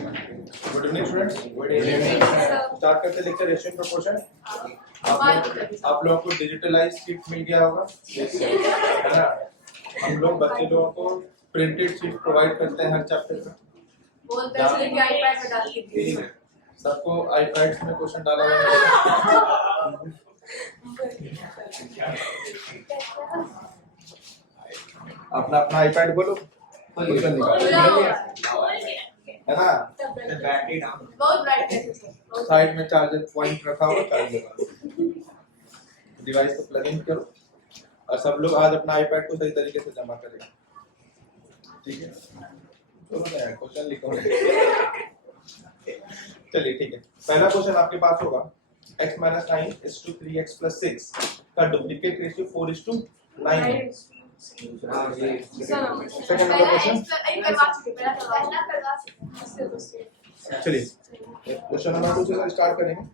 Good evening students. Start करते lecture ratio proportion. आप लोगों को डिजिटलाइज शीट मिल गया होगा, है ना। हम लोग बच्चे लोगों को प्रिंटेड शीट प्रोवाइड करते हैं हर चैप्टर में। बोलते हैं कि आईपैड में डाल के दीजिए। सबको आईपैड्स में क्वेश्चन डाला हुआ है। अपना अपना आईपैड बोलो, क्वेश्चन निकालो, है ना। बहुत ब्राइट है। साइड में चार्जर पॉइंट रखा हुआ, चार्जर डिवाइस को प्लग इन करो और सब लोग आज अपना आईपैड को सही तरीके से जमा करें, ठीक है। तो क्वेश्चन लिखो। चलिए ठीक है, पहला क्वेश्चन आपके पास होगा x - 9 = 3x + 6 का डुप्लीकेट रेशियो 4:9 है। सेकंड नंबर क्वेश्चन, चलिए क्वेश्चन नंबर 2 से स्टार्ट करेंगे।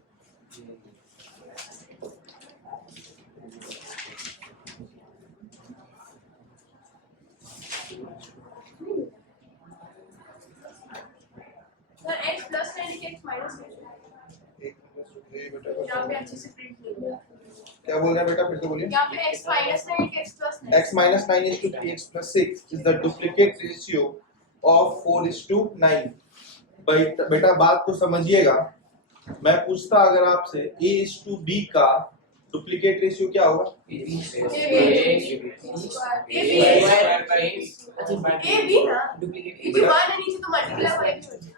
सर x + 9 के x - 9 यहाँ पे अच्छे से प्रिंट नहीं हुआ। क्या बोल रहे हैं बेटा, फिर से बोलिए। यहाँ पे x - 9 के x + 9 x - 9 = 3x + 6 is the duplicate ratio of 4:9। बेटा बात को समझिएगा, मैं पूछता अगर आपसे a:b का डुप्लीकेट रेशियो क्या होगा?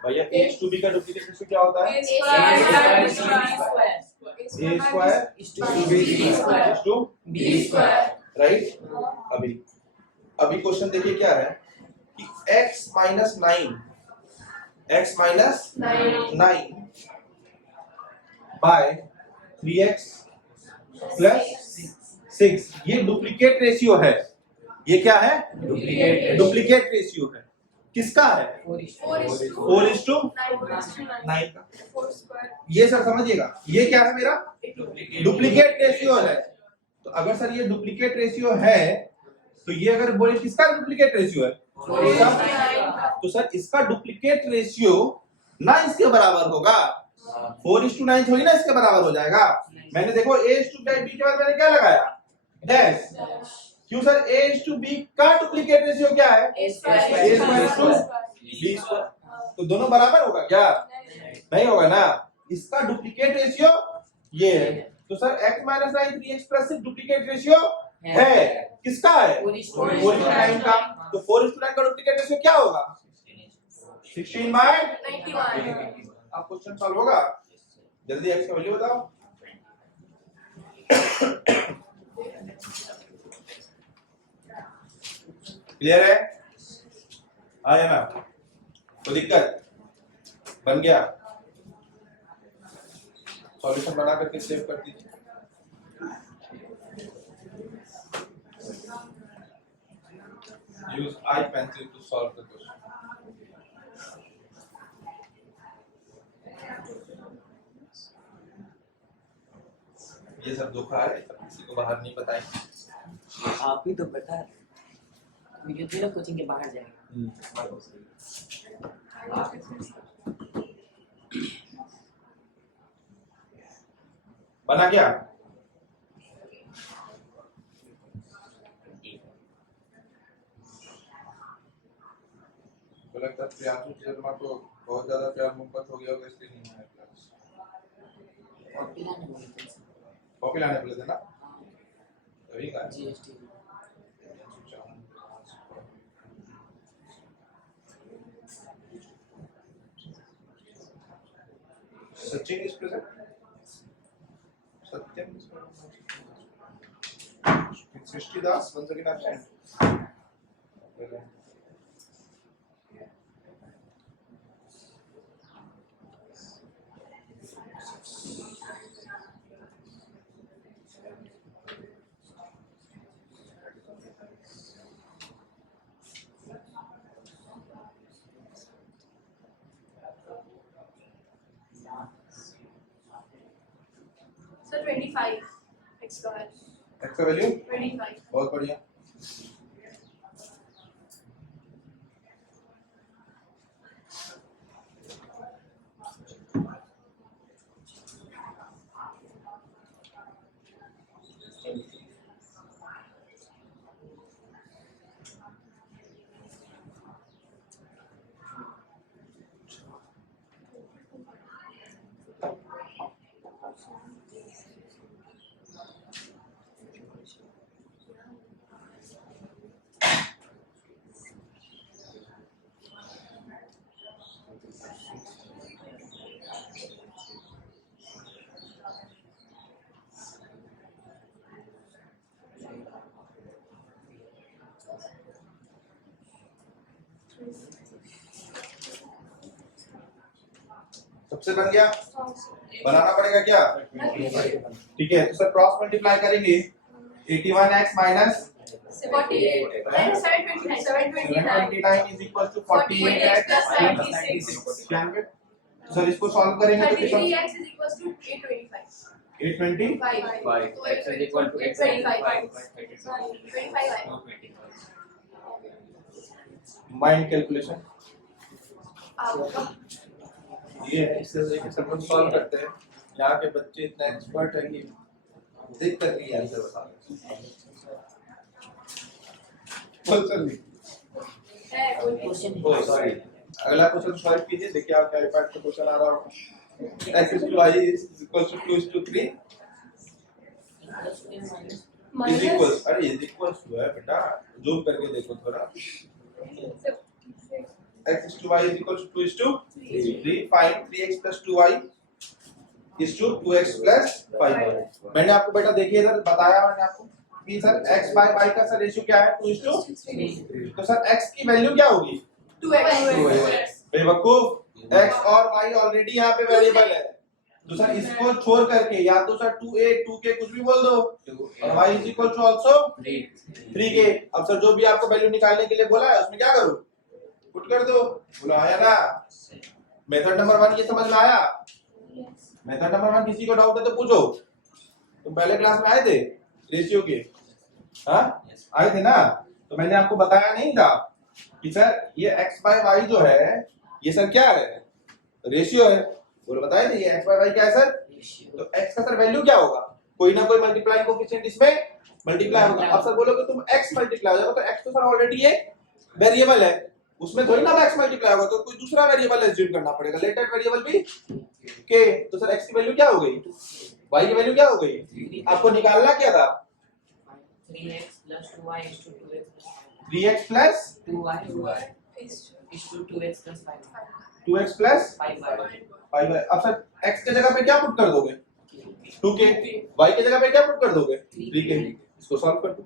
भैया a:b का डुप्लीकेट रेशियो क्या होता है? a²b², right. अभी क्वेश्चन देखिए क्या है कि x - 9 बाय 3x + 6 ये डुप्लीकेट रेशियो है। ये क्या है? डुप्लीकेट रेशियो है। किसका है? 4:9 का। ये सर समझिएगा, ये क्या है मेरा? डुप्लीकेट रेशियो है। तो अगर सर ये डुप्लीकेट रेशियो है तो ये अगर बोले किसका डुप्लीकेट रेशियो है? तो सर इसका डुप्लीकेट रेशियो ना इसके बराबर होगा, 4:9 थोड़ी ना इसके बराबर हो जाएगा। मैंने देखो a:b के बाद मैंने क्या लगाया? डैश। क्यों सर? a:b का डुप्लीकेट रेशियो क्या है? a²b²। तो दोनों बराबर होगा क्या? नहीं होगा ना। इसका डुप्लीकेट रेशियो ये है। तो sir x - 9 3x + 6 duplicate ratio है। किसका है? 4:9 का। तो 4:9 का डुप्लीकेट रेशियो क्या होगा? 16/91। अब क्वेश्चन सॉल्व होगा। जल्दी x का वैल्यू बताओ। क्लियर है? आया ना? तो दिक्कत बन गया। सॉल्यूशन बना करके सेव कर दीजिए। Use I pencil to solve the question. ये सब धोखा है, सब किसी को बाहर नहीं बताएंगे। आप ही तो बता रहे, वीडियो तेरा कोचिंग के बाहर जाएगा। बना क्या? तो लगता है प्रियांशु शर्मा को बहुत ज्यादा प्यार मोहब्बत हो गया होगा, इसलिए नहीं आया क्लास। कॉपी लाने बोले थे ना, तभी कहा GST. Sachin is present, Satyam is present, Srishti Das once again absent। Sir 25 x का वैल्यू 25। बहुत बढ़िया। सबसे बन गया, बनाना पड़ेगा क्या? ठीक है, तो सर क्रॉस मल्टीप्लाई करेंगे 81x minus 48 minus 729 729 is equal to 48x plus 96 क्या है? तो सर इसको सॉल्व करेंगे तो कितना? 33x is equals to 825 825 5 तो x is equal to 25 mind calculation आउगा ये एक्सेल लेके सब लोग सॉल्व करते हैं। यहाँ के बच्चे इतना एक्सपर्ट है कि देख कर नहीं आंसर बता रहे। बोल चल है कोई क्वेश्चन ओ सॉरी, अगला क्वेश्चन सॉल्व कीजिए, देखिए आपका रिपार्ट का क्वेश्चन आ रहा होगा। x is to y is equal to 2 is to 3 is equal, अरे is equal to है बेटा, जूम करके देखो थोड़ा। x is to y is equal to 2 is to 3, find 3x plus 2y is to 2x plus 5y। मैंने आपको बेटा देखिए इधर बताया मैंने आपको कि सर x by y का सर रेशियो क्या है? 2 is to 3। तो सर x की वैल्यू क्या होगी? 2x बेवकूफ, x और y ऑलरेडी यहाँ पे वेरिएबल है, तो सर इसको छोड़ करके या तो सर 2a 2k कुछ भी बोल दो और y is equal to also 3k। अब सर जो भी आपको वैल्यू निकालने के लिए बोला है उसमें क्या करो? पुट कर दो। बोला आया ना? मेथड नंबर 1 ये समझ में आया? मेथड नंबर 1 किसी को डाउट है तो पूछो। तुम पहले क्लास में आए थे रेशियो के? हाँ आए थे ना? तो मैंने आपको बताया नहीं था कि सर ये x by y जो है ये सर क्या है? रेशियो है। बोलो बताए थे ये x by y क्या है सर? तो x का सर वैल्यू क्या होगा? कोई ना कोई मल्टीप्लाई कोएफिशिएंट इसमें मल्टीप्लाई होगा। अब सर बोलोगे तुम x मल्टीप्लाई हो जाएगा तो x तो सर ऑलरेडी एक वेरिएबल है, उसमें थोड़ी ना x मल्टीप्लाई होगा, तो कोई दूसरा वेरिएबल एज्यूम करना पड़ेगा, लेटेस्ट वेरिएबल भी k। तो सर x की वैल्यू क्या हो गई? y की वैल्यू क्या हो गई? आपको निकालना क्या था? 3x plus 2y is to 2x 3x plus 2y is to 2x plus 5 2x plus 5y 5y। अब सर x के जगह पे क्या पुट कर दोगे? 2k। y के जगह पे क्या पुट कर दोगे? 3k। इसको सॉल्व कर दो।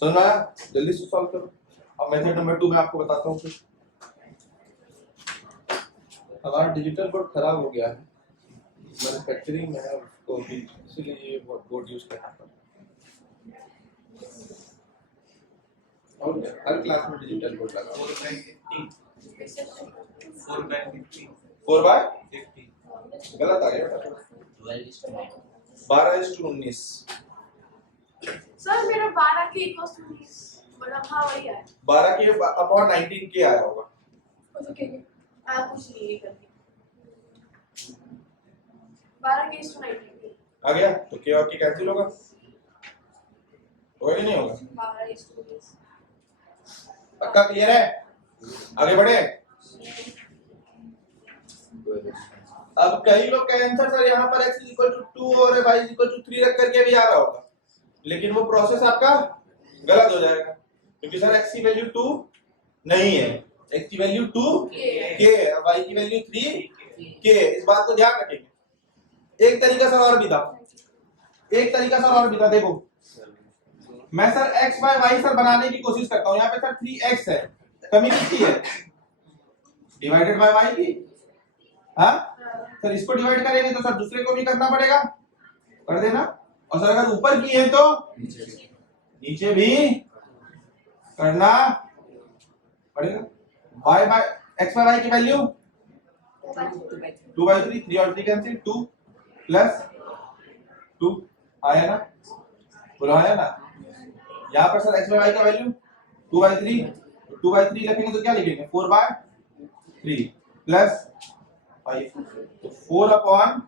समझ में आया? जल्दी से सॉल्व करो। अब मेथड नंबर 2 में आपको बताता हूँ कुछ। हमारा डिजिटल बोर्ड खराब हो गया है, मैन्युफैक्चरिंग में है उसको भी, इसलिए ये बोर्ड यूज करना पड़ता है। और हर क्लास में डिजिटल बोर्ड लगा हुआ है। 4 बाय 50 गलत आ गया बेटा। 12:19 सर मेरा 12 के इक्वल टू 19 मतलब हाँ वही है 12 के अपॉन 19 के आया होगा। ओके आप कुछ नहीं करते 12 के इक्वल टू 19 आ गया तो के और के कैंसिल होगा, होगा कि नहीं होगा? 12 इक्वल टू 20 पक्का क्लियर है? आगे बढ़े। अब कई लोग का आंसर सर यहाँ पर x इक्वल टू 2 और y इक्वल टू 3 रख करके भी आ रहा होगा, लेकिन वो प्रोसेस आपका गलत हो जाएगा क्योंकि सर x की वैल्यू 2 नहीं है, x की वैल्यू 2 k है, y की वैल्यू 3 k है। इस बात को ध्यान रखेंगे। एक तरीका सर और भी था, देखो मैं sir x by y sir बनाने की कोशिश करता हूँ। यहाँ पे सर 3x है, कमी किसकी है? डिवाइडेड बाय y की। हाँ सर इसको डिवाइड करेंगे तो सर दूसरे को भी करना पड़ेगा, कर देना। और सर अगर ऊपर की है तो नीचे भी करना पड़ेगा। y by x by y की वैल्यू 2/3, 3 और 3 कैंसिल, 2 प्लस 2 आया ना? बोलो आया ना? यहाँ पर सर x by y का वैल्यू 2/3 लिखेंगे तो क्या लिखेंगे? 4/3 प्लस 5 तो 4/3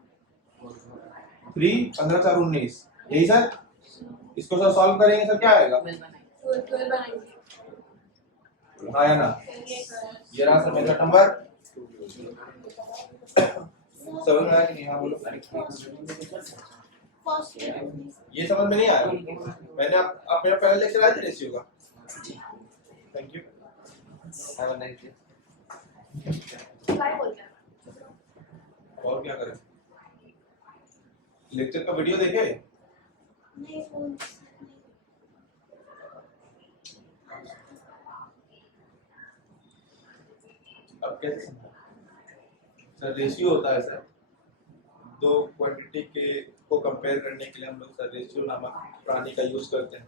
15 4 19 यही सर। इसको सर सॉल्व करेंगे सर क्या आएगा? 12 बनाएंगे आया ना? ये रहा सर मेथड नंबर। समझ में आया कि नहीं? हाँ बोलो। ये समझ में नहीं आया? मैंने आप मेरा पहला लेक्चर आया था रेशियो का। Thank you, have a nice day. काय बोल रहा और क्या करें? लेक्चर का वीडियो देखे? नहीं फोन अब कैसे समझा सर? रेशियो होता है सर, दो क्वांटिटी के को कंपेयर करने के लिए हम लोग सर रेशियो नामक प्रणाली का यूज करते हैं।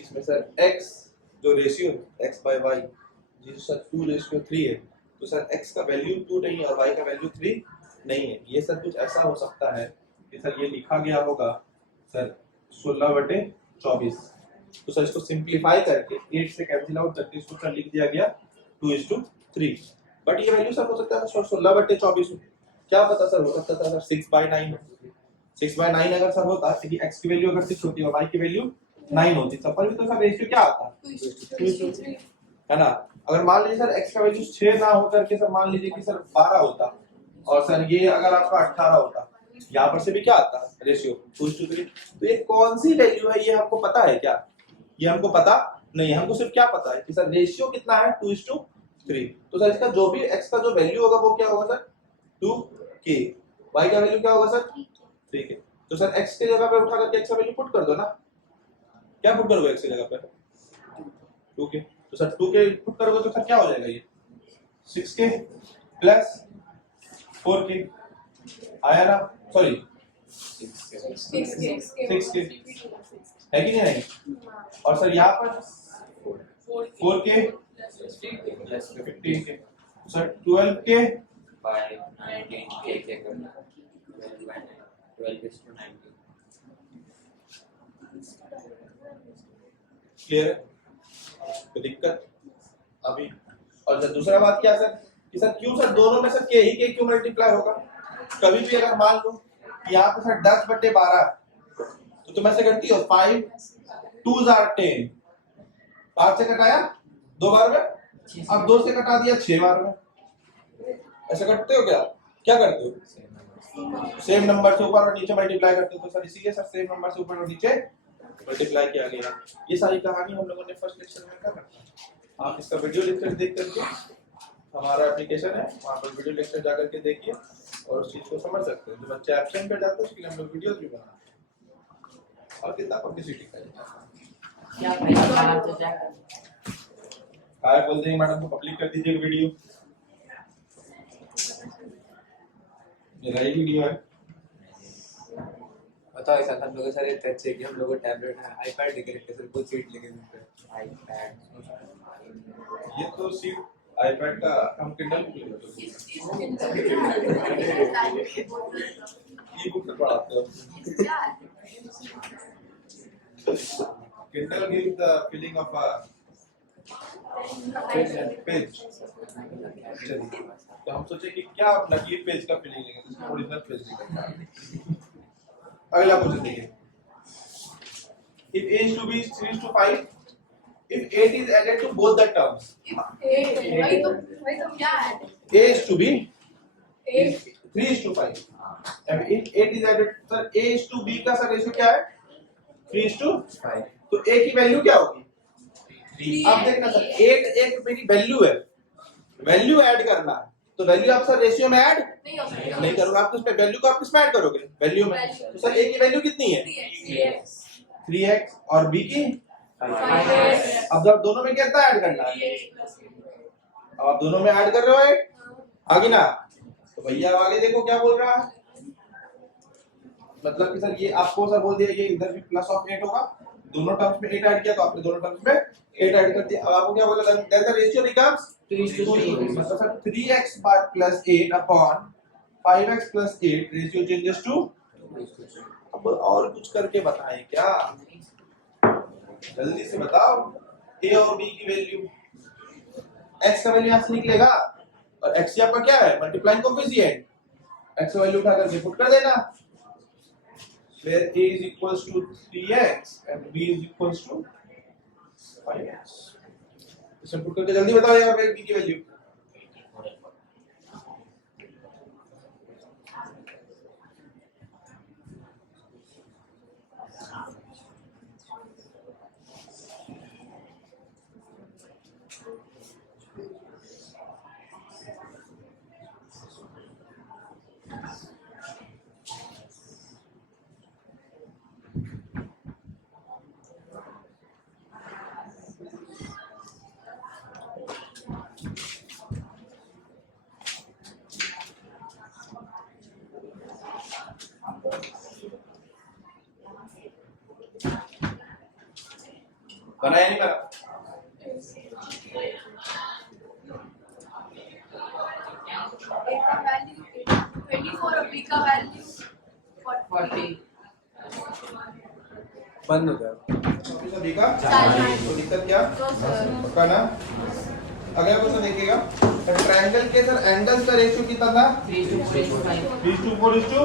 इसमें सर x जो रेशियो है x बाय y, जिसमें सर 2:3 है, तो सर x का वैल्यू 2 नहीं है और y का वैल्यू 3 नहीं है। ये सर कुछ ऐसा हो सकता है कि सर ये लिखा गया होगा सर 16/24, तो सर इसको सिंपलीफाई करके 8 से कैंसिल आउट करके इसको सर लिख दिया गया 2:3। बट ये वैल्यू सर हो सकता है 16/24, क्या पता सर हो सकता था सर 6/9। 6/9 अगर सर होता क्योंकि x की वैल्यू अगर 6 होती और y की वैल्यू 9 होती, तब पर भी तो सर रेशियो क्या आता 2:3. है ना। अगर मान लीजिए सर x का वैल्यू 6 ना होकर के सर मान लीजिए कि सर 12 होता और सर ये अगर आपका 18 होता, यहाँ पर से भी क्या आता रेशियो 2:3। तो ये कौन सी वैल्यू है ये हमको पता है क्या? ये हमको पता नहीं, हमको सिर्फ क्या पता है कि सर रेशियो कितना है 2:3। तो सर इसका जो भी x का जो वैल्यू होगा वो क्या होगा सर 2k, y का वैल्यू क्या होगा सर 3k। तो सर x की जगह पे उठा करके x का वैल्यू पुट कर दो ना, क्या पुट करोगे x की जगह पे 2k, तो सर 2k पुट करोगे तो सर क्या हो जाएगा ये 6k प्लस 4k आया ना, सॉरी 6k है कि नहीं है। और सर यहाँ पर 4k 15k, sir 12k by 19k के करना 12/19 क्लियर है, तो दिक्कत अभी। और सर दूसरा बात क्या सर कि सर क्यों सर दोनों में सर k ही k क्यों मल्टीप्लाई होगा? कभी भी अगर मान लो कि यहाँ पे सर 10/12 तो तुम ऐसे करती हो 5 2s are 10, 5 से कटाया 2 बार में, अब 2 से कटा दिया 6 बार में। ऐसे करते हो क्या? क्या करते हो? सेम नंबर से ऊपर और नीचे मल्टीप्लाई करते हो। तो सर इसीलिए सर सेम नंबर से ऊपर और नीचे मल्टीप्लाई किया गया। ये सारी कहानी हम लोगों ने फर्स्ट लेक्चर में कर रखा है। आप इसका वीडियो लेक्चर देख करके, हमारा एप्लीकेशन है वहाँ पर वीडियो लेक्चर जा करके देखिए और उस चीज को समझ सकते हैं। जो बच्चे एब्सेंट पे जाते हैं उसके लिए हम लोग वीडियोस भी बनाते हैं और किताब पब्लिसिटी करेंगे। क्या पहला बार तो क्या काय बोल देंगे मैडम को पब्लिक कर दीजिए वीडियो, मेरा ही वीडियो है। बताओ ऐसा हम लोग सारे टच है कि हम लोग को टैबलेट है आईपैड लेके रखते सर कुछ सीट लेके मिलते हैं आईपैड ये तो सिर्फ आईपैड का हम किंडल ई बुक से पढ़ाते हो। Kindle gives the feeling of a page. तो हम सोचे कि क्या नकली पेज का फीलिंग लेंगे, जिसमें ओरिजिनल पेज निकलता है। अगला क्वेश्चन देखिए, if a is to b 3:5, if 8 is added to both the terms, वही तो क्या है? a is to b 3:5, and if 8 is added, sir a is to b का सर रेशियो क्या है 3:5, तो a की वैल्यू क्या होगी 3। अब देखना सर 8 एक मेरी वैल्यू है, वैल्यू ऐड करना है, तो वैल्यू आप सर रेशियो में ऐड नहीं हो सकता। नहीं करोगे, आप उसमें वैल्यू को आप किसमें ऐड करोगे वैल्यू में। तो सर a की वैल्यू कितनी है 3x और b की, अब जब दोनों में कितना ऐड करना है, अब आप दोनों में ऐड कर रहे हो 8 आगे ना, तो भैया आगे देखो क्या बोल रहा है, मतलब कि सर ये आपको सर बोल दिया ये इधर भी प्लस ऑफ 8 होगा, दोनों टर्म्स में 8 ऐड किया तो आपने दोनों टर्म्स में 8 ऐड कर दिया। अब आपको क्या बोला देन द रेशियो बिकम्स 3:3, मतलब sir 3x plus 8 upon 5x plus 8 ratio changes to. अब और कुछ करके बताएं क्या, जल्दी से बताओ। a और b की वैल्यू, x का वैल्यू यहां से निकलेगा और x आपका क्या है मल्टीप्लाइंग कोएफिशिएंट, x का वैल्यू उठा करके पुट कर देना, where a is equals to 3x and b is equals to 5x। इसे पुट करके जल्दी बताओ यहाँ पे b की वैल्यू। बनाया नहीं बना? A का वैल्यू 24 और B का वैल्यू 40 बंद हो गया। सभी का तो दिक्कत क्या तो सर पक्का ना? अगला क्वेश्चन देखिएगा, ट्रायंगल के सर एंगल्स का रेशियो कितना था? 3:4:5 3:4:2।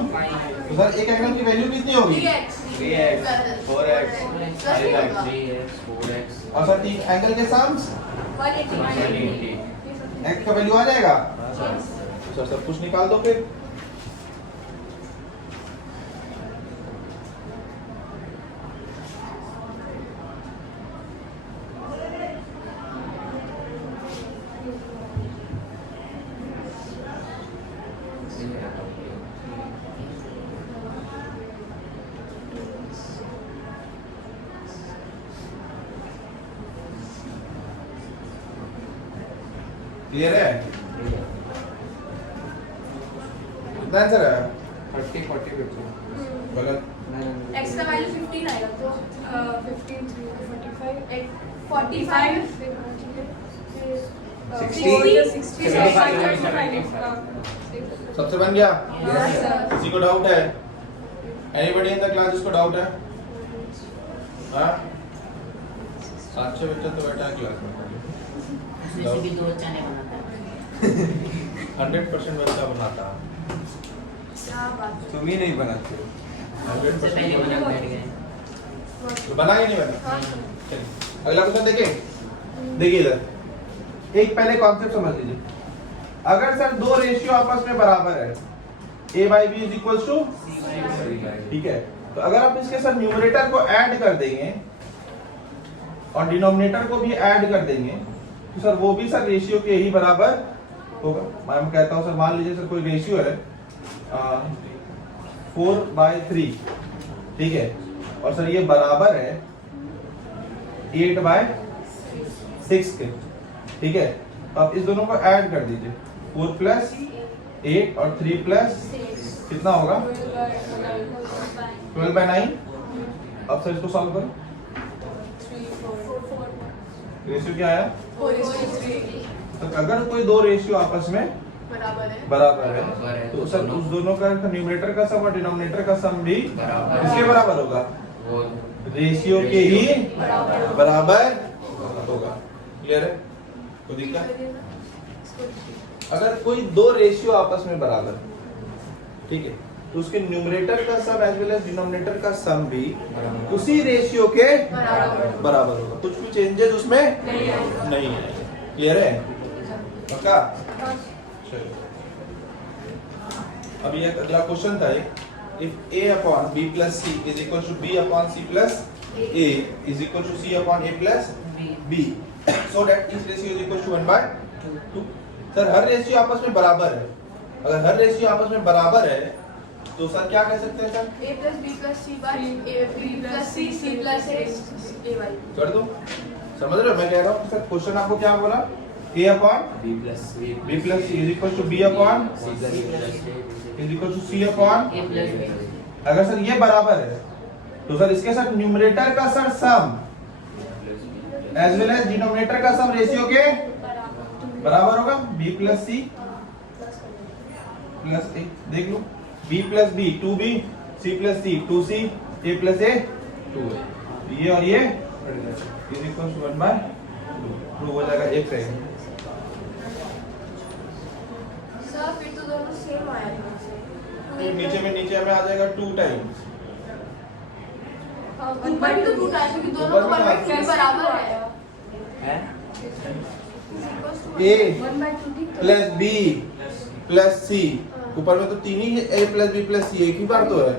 तो सर एक एंगल की वैल्यू कितनी होगी? 3x 4x प्लस ये होगा 3x 4x और सर तीन एंगल के सम्स 180 x का वैल्यू आ जाएगा। सर सब कुछ निकाल दो फिर। क्लियर है? कितना आंसर है? 30 40 बचे। गलत। x का वैल्यू 15 आएगा तो 15 3 45 सबसे बन गया? Yes, sir. किसी को डाउट है? एनीबॉडी इन द क्लास जिसको डाउट है? हाँ? 7-6 बच्चे तो बैठा है क्लास में। उसमें से भी 2 अच्छा नहीं बनाता 100% बच्चा बनाता। क्या बात तुम ही नहीं बनाते। सबसे पहले 100% बना बैठ गए तो बना ही नहीं बना। हाँ चलिए अगला क्वेश्चन देखें। देखिए इधर एक पहले कॉन्सेप्ट समझ लीजिए। अगर सर दो रेशियो आपस में बराबर है a by b is equals to, ठीक है, तो अगर आप इसके साथ न्यूमरेटर को ऐड कर देंगे और डिनोमिनेटर को भी ऐड कर देंगे तो सर वो भी सर रेशियो के ही बराबर होगा। मैं कहता हूँ सर मान लीजिए सर कोई रेशियो है 4/3, ठीक है, और सर ये बराबर है 8/6 के, ठीक है, तो आप इस दोनों को ऐड कर दीजिए 4 + 8 और 3 + कितना होगा 12/9। अब सर इसको सॉल्व करो। रेशियो क्या आया? तो अगर कोई दो रेशियो आपस में बराबर है बराबर है तो सर उस दोनों का न्यूमरेटर का सम और डिनोमिनेटर का सम भी किसके बराबर होगा? रेशियो के ही बराबर होगा। क्लियर है? कोई दिक्कत? अगर कोई दो रेशियो आपस में बराबर है, ठीक है, तो उसके न्यूमरेटर का सम एज वेल एज डिनोमिनेटर का सम भी उसी रेशियो के बराबर होगा। कुछ भी चेंजेस उसमें नहीं है। क्लियर है? पक्का? चलो अब ये अगला क्वेश्चन था, if a upon b plus c is equal to b upon c plus a is equal to c upon a plus b, so that each ratio is equal to 1/2। Sir her ratio आपस में बराबर है। अगर हर ratio आपस में बराबर है तो सर क्या कह सकते हैं sir? a + b + c a b + c c + a ay। कर दो। समझ रहे हो मैं कह रहा हूँ सर? क्वेश्चन आपको क्या बोला? a upon b plus c is equal to b upon is equal to c upon। a plus b अगर सर ये बराबर है तो सर इसके साथ न्यूमरेटर का सर सम एज वेल एज डिनोमिनेटर का सम रेशियो के बराबर होगा। b + c + a, देख लो, b + b 2b, c + c 2c, a + a 2a, ये और ये is equal to 1/2 हो जाएगा। एक रहेगा सर फिर तो दोनों सेम आएगा। तो नीचे में आ जाएगा 2 टाइम्स। ऊपर भी तो 2 टाइम क्योंकि दोनों को 1/2 बराबर है। है a + b + c, ऊपर में तो तीन ही a + b + c, एक ही बार तो है।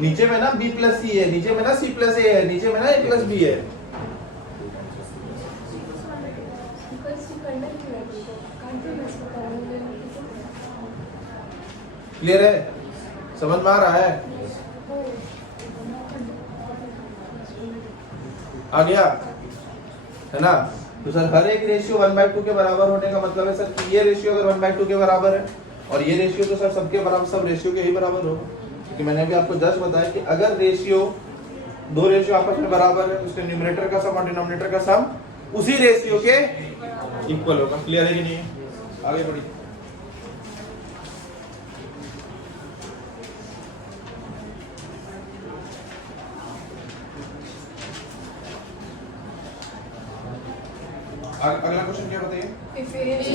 नीचे में ना b + c है, नीचे में ना c + a है, नीचे में ना a + b है। क्लियर है? समझ में आ रहा है? आ गया है ना? तो सर हर एक रेशियो 1/2 के बराबर होने का मतलब है सर कि ये रेशियो अगर 1/2 के बराबर है और ये रेशियो तो सर सबके बराबर, सब रेशियो के ही बराबर होगा। क्योंकि मैंने भी आपको जस्ट बताया कि अगर रेशियो दो रेशियो आपस में बराबर है, उसके न्यूमरेटर का सम और डिनोमिनेटर का सम उसी रेशियो के इक्वल होगा। क्लियर है कि नहीं? आगे बढ़िए। अगला क्वेश्चन क्या बताइए? If A is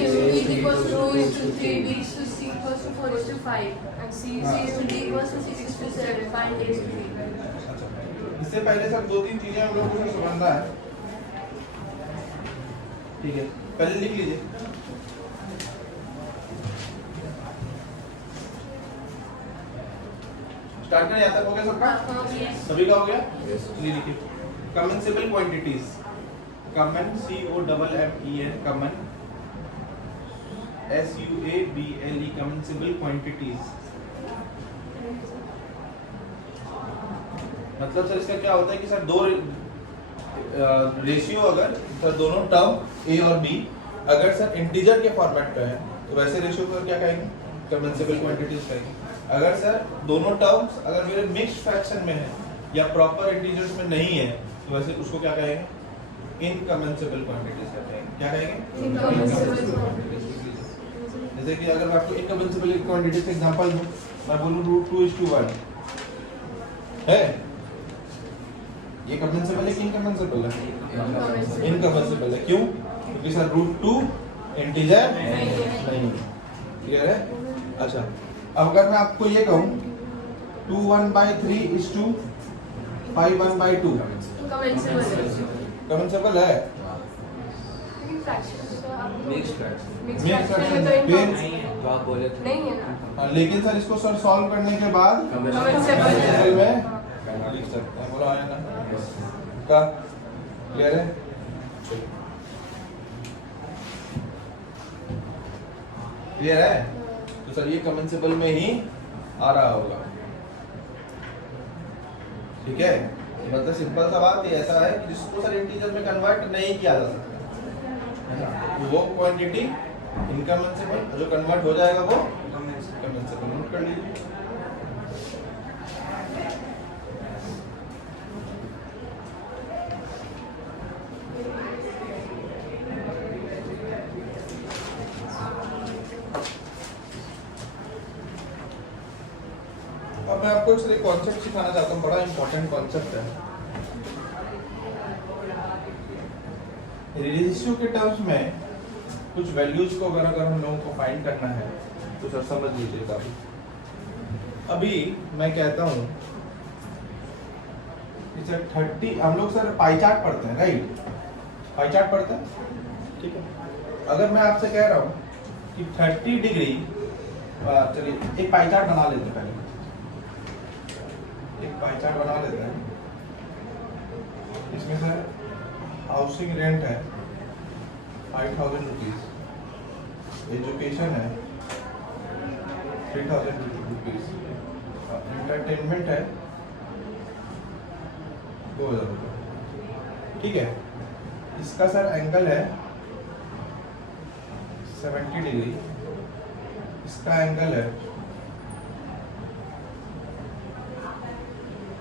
equals to 2 is to 3, B is to C equals to 4 is to 5, and C is to D equals to 6 is to 7, find A is to B. इससे पहले सर दो तीन चीजें हम लोग को समझना है। ठीक है, पहले लिख लीजिए। स्टार्ट करें, यहाँ तक हो गया सबका? सभी का हो गया? चलिए लिखिए। कमेंसेबल क्वांटिटीज, कमन COMMEN, कमन SUABLE, कमेंसेबल क्वांटिटीज। मतलब सर इसका क्या होता है कि सर दो रेशियो अगर सर दोनों टर्म A और B अगर सर इंटीजर के फॉर्मेट पे है तो वैसे रेशियो को क्या कहेंगे? कमेंसेबल क्वांटिटीज कहेंगे। अगर सर दोनों टर्म्स अगर मेरे मिक्स्ड फ्रैक्शन में है या प्रॉपर इंटीजर्स में नहीं है तो वैसे उसको क्या कहेंगे? इनकमेंसेबल क्वांटिटीज कहेंगे। क्या कहेंगे? जैसे कि अगर मैं आपको इनकमेंसेबल क्वांटिटीज का एग्जांपल दूं, मैं बोलूं √2:1 है, ये कमेंसेबल है कि इनकमेंसेबल है? इनकमेंसेबल है। क्यों? क्योंकि सर √2 इंटीजर नहीं। क्लियर है? अच्छा, अब अगर मैं आपको ये कहूं 2:1/3 is to 5:1/2, कमेंसेबल है? मिक्स फ्रैक्शन Mixed fraction में तो तो आप बोले थे नहीं है ना। हाँ, लेकिन सर इसको सर सॉल्व करने के बाद Commensable में लिख सकते हैं। बोला है ना का? क्लियर है? क्लियर है? तो सर ये कमेंसेबल में ही आ रहा होगा। ठीक है, मतलब सिंपल सा बात ये ऐसा है कि जिसको सर इंटीजर में कन्वर्ट नहीं किया जा सकता है ना, वो क्वांटिटी इनकमेंसेबल, जो कन्वर्ट हो जाएगा वो कमेंसेबल। नोट कर लीजिए। अब मैं आपको एक कॉन्सेप्ट सिखाना चाहता हूँ, बड़ा इंपॉर्टेंट कॉन्सेप्ट है। रेशियो के टर्म्स में कुछ वैल्यूज को अगर हम लोगों को फाइंड करना है तो सर समझ लीजिएगा। अभी मैं कहता हूँ सर 30, हम लोग सर पाई चार्ट पढ़ते हैं, राइट? पाई चार्ट पढ़ते हैं, ठीक है। अगर मैं आपसे कह रहा हूँ कि 30 डिग्री, चलिए एक पाई चार्ट बना लेते हैं। पहले एक पाई चार्ट बना लेते हैं। इसमें सर हाउसिंग रेंट है 5,000 रुपीज, एजुकेशन है 3,000 रुपीज, एंटरटेनमेंट है 2,000 रुपये। ठीक है, इसका सर एंगल है 70 डिग्री, इसका एंगल है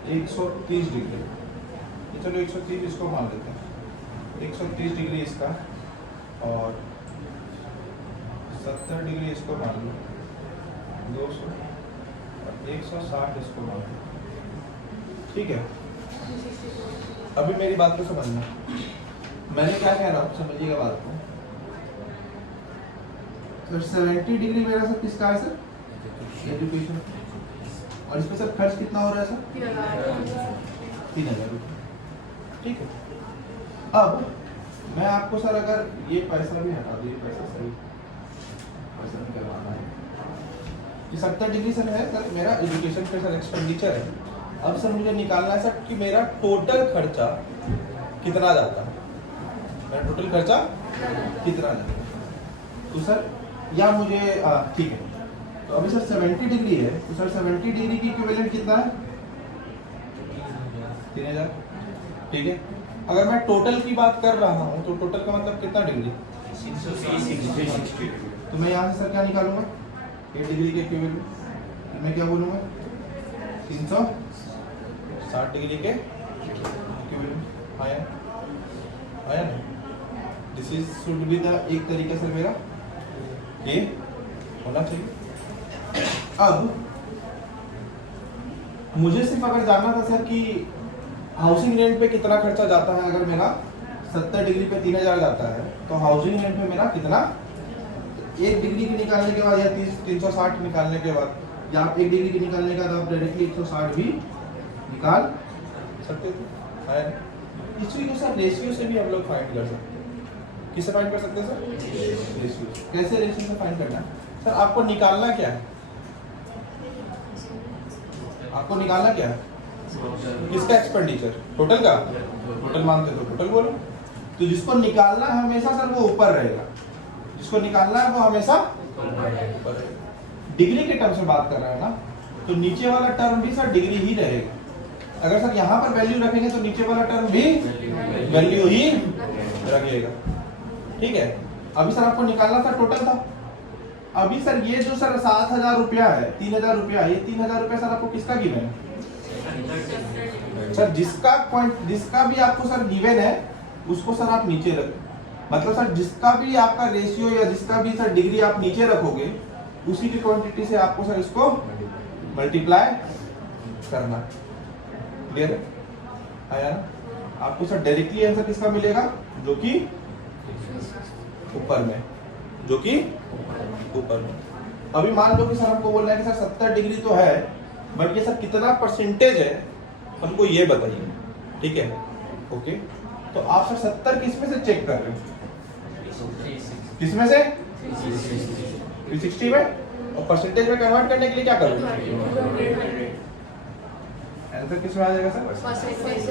130 डिग्री। चलो 130 इसको मान लेते हैं, 130 डिग्री इसका और 70 डिग्री इसको मान लो, 200 और 160 इसको मान लो। ठीक है, अभी मेरी बात को समझना। मैंने क्या कह रहा हूँ, समझिएगा बात को। सर 70 डिग्री मेरा सर किसका है सर? एजुकेशन। और इस पर सर खर्च कितना हो रहा है सर? 3,000 रुपये। ठीक है, अब मैं आपको सर अगर ये पैसा भी हटा दूँ, ये पैसा सही पैसा निकलवाना है कि 70 डिग्री सर है सर मेरा एजुकेशन पे सर एक्सपेंडिचर है। अब सर मुझे निकालना है सर कि मेरा टोटल खर्चा कितना जाता है, मेरा टोटल खर्चा कितना जाता है। तो सर या मुझे ठीक है, तो अभी सर 70 डिग्री है, तो सर 70 डिग्री की इक्विवेलेंट कितना है? 3,000। ठीक है, अगर मैं टोटल की बात कर रहा हूँ तो टोटल का मतलब कितना डिग्री? 360। तो मैं यहाँ से सर क्या निकालूंगा? 8 डिग्री के इक्विवेलेंट मैं क्या बोलूँगा? 360 डिग्री के आया आया ना, this is should be the एक तरीके से मेरा ये होना चाहिए। अब मुझे सिर्फ अगर जानना था सर कि हाउसिंग रेंट पे कितना खर्चा जाता है। अगर मेरा 70 डिग्री पे 3000 जाता है तो हाउसिंग रेंट पे मेरा कितना, 1 डिग्री की निकालने के बाद या 360 निकालने के बाद, या 1 डिग्री की निकालने के बाद आप डायरेक्टली 160 भी निकाल सकते थे। इस चीज को सर रेशियो से भी हम लोग फाइंड कर सकते हैं। किससे फाइंड कर सकते हैं सर? रेशियो। कैसे रेशियो से फाइंड करना है सर? आपको निकालना क्या है? आपको निकालना क्या है? किसका एक्सपेंडिचर? टोटल का? टोटल मानते तो टोटल बोलो। तो जिसको निकालना है हमेशा सर वो ऊपर रहेगा, जिसको निकालना है वो हमेशा ऊपर रहेगा। डिग्री के टर्म से बात कर रहे हैं ना, तो नीचे वाला टर्म भी सर डिग्री ही रहेगा। अगर सर यहाँ पर वैल्यू रखेंगे तो नीचे वाला टर्म भी वैल्यू ही रखेगा। ठीक है, अभी सर आपको निकालना था टोटल था। अभी सर ये जो सर 7000 रुपया है, 3000 रुपया, ये 3000 रुपया सर आपको किसका गिवन है? सर जिसका भी आपको सर गिवन है उसको सर आप नीचे रखो। मतलब सर जिसका भी आपका रेशियो या जिसका भी सर डिग्री आप नीचे रखोगे उसी की क्वांटिटी से आपको सर इसको मल्टीप्लाई करना। क्लियर है? आया ना? आपको सर डायरेक्टली आंसर किसका मिलेगा? जो कि ऊपर में, जो कि ऊपर में। अभी मान लो कि सर हमको बोल रहा है कि सर 70 डिग्री तो है, बट ये सर कितना परसेंटेज है हमको ये बताइए। ठीक है, ओके। तो आप सर 70 किस में से चेक कर रहे हो? किस में से? 360 में। और परसेंटेज में कन्वर्ट करने के लिए क्या करोगे? आंसर किस में आ जाएगा सर? परसेंटेज।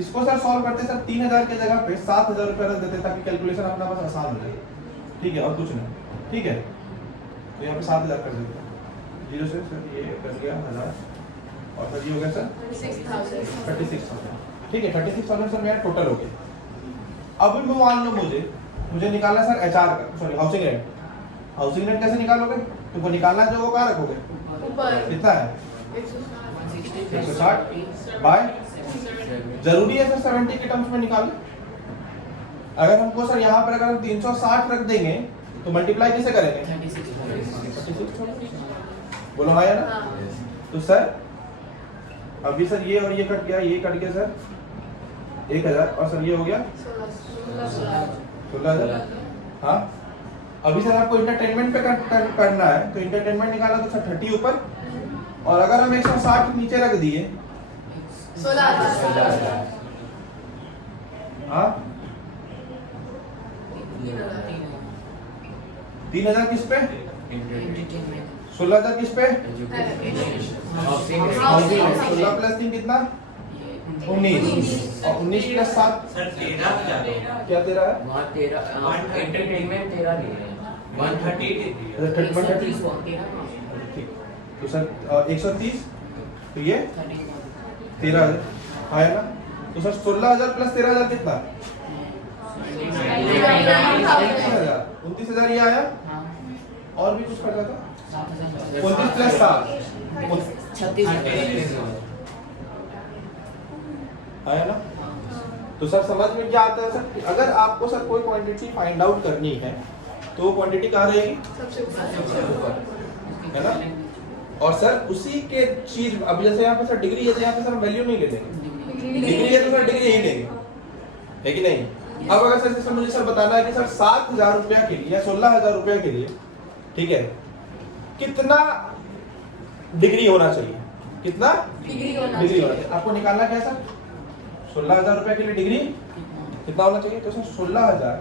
इसको सर सॉल्व करते सर 3000 के जगह पे 7000 रुपये रख देते ताकि कैलकुलेशन अपना बस आसान हो जाए। ठीक है, और कुछ नहीं। ठीक है, तो यहाँ पे 7000 कर देते हैं। 0 से सर ये कर गया 1000 और सर ये हो गया सर 36,000। ठीक है, 36,000 सर मेरा टोटल हो गया। अब मान लो मुझे निकालना सर HR का, sorry housing rent. Housing rent कैसे निकालोगे? तुमको निकालना है जो वो कहाँ रखोगे? कितना है? 160 बाय, जरूरी है सर 70 के टर्म्स में निकालना। अगर हमको सर यहाँ पर अगर हम 360 रख देंगे तो मल्टीप्लाई किसे करेंगे? 36। बोलो हाँ या ना? तो सर अभी सर ये और ये कट गया, ये कट गया सर 1000 और सर ये हो गया 16,000। हाँ, अभी सर आपको इंटरटेनमेंट पे करना है तो इंटरटेनमेंट निकाला तो सर 30 ऊपर, और अगर हम 160 नीचे रख दिए 16,000। हाँ, 3000 किस पे? 16,000 किस पे? 16 प्लस 3 कितना? 19। और 19 प्लस 7 सर 13 क्या 13 है? वहाँ 13 एंटरटेनमेंट 13 ले रहे हैं 130 ठीक, तो सर 130, तो ये 13,000 आया ना? तो सर 16,000 प्लस 13,000 कितना? 29,000 ये आया। और भी कुछ खर्चा था? 29 प्लस 7 आया ना? तो सर समझ में क्या आता है सर? अगर आपको सर कोई क्वांटिटी फाइंड आउट करनी है तो वो क्वांटिटी कहाँ रहेगी? है ना? और सर उसी के चीज, अब जैसे यहाँ पे सर डिग्री है तो यहाँ पे सर हम वैल्यू नहीं ले लेंगे। डिग्री है तो सर डिग्री ही लेंगे, है कि नहीं? अब अगर सर मुझे सर बताना है कि सर 7,000 रुपया के लिए या 16,000 रुपया के लिए, ठीक है, कितना डिग्री होना चाहिए? कितना डिग्री होना चाहिए? आपको निकालना क्या सर? 16,000 रुपया के लिए डिग्री कितना होना चाहिए? तो सर 16,000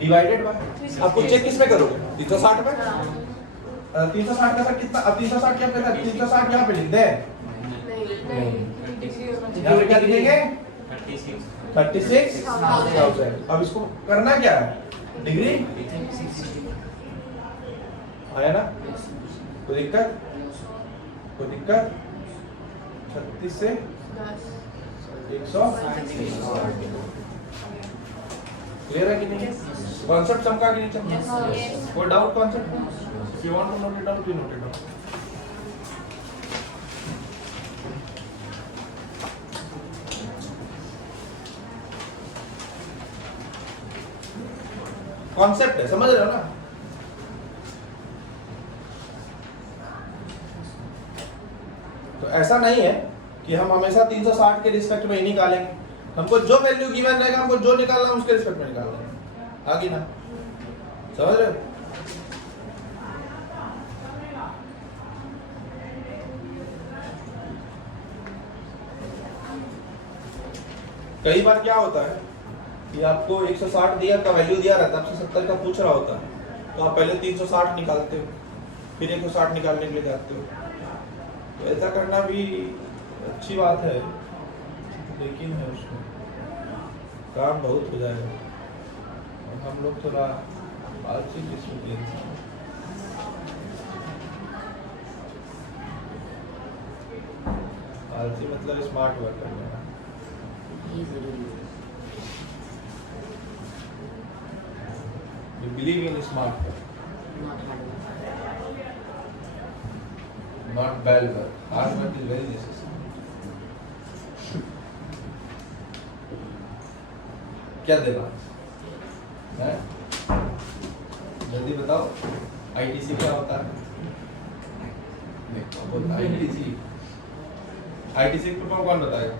डिवाइडेड बाय, आपको चेक किस में करोगे? 360 में। 360 का सर कितना? अब 360 क्या करता है? 360 यहाँ पे लिख दे, यहाँ पे क्या लिखेंगे? 36,000। अब इसको करना क्या है? डिग्री आया ना? कोई दिक्कत? 36 से 160। क्लियर है कि नहीं? कॉन्सेप्ट समझा कि नहीं समझा? कोई डाउट कॉन्सेप्ट में? If you want to note it down, please note it down. Concept है, समझ रहे हो ना? तो ऐसा नहीं है कि हम हमेशा 360 के रिस्पेक्ट में ही निकालेंगे, हमको जो वैल्यू गिवन रहेगा हमको जो निकालना है उसके रिस्पेक्ट में निकालना है, आगे ना, समझ रहे हो? कई बार क्या होता है कि आपको 160 दिया का वैल्यू दिया रहता है, आपसे 70 का पूछ रहा होता है, तो आप पहले 360 निकालते हो, फिर 160 निकालने के लिए जाते हो। तो ऐसा करना भी अच्छी बात है, लेकिन है उसमें काम बहुत हो जाएगा और हम लोग थोड़ा आलसी किस्म के इंसान हैं। आलसी मतलब स्मार्ट वर्क करना। ये जरूरी है। You believe in smart work, Not hard work. not bad work. Hard work is very necessary. क्या देना है? जल्दी बताओ, ITC क्या होता है? ITC फुल फॉर्म कौन बताएगा?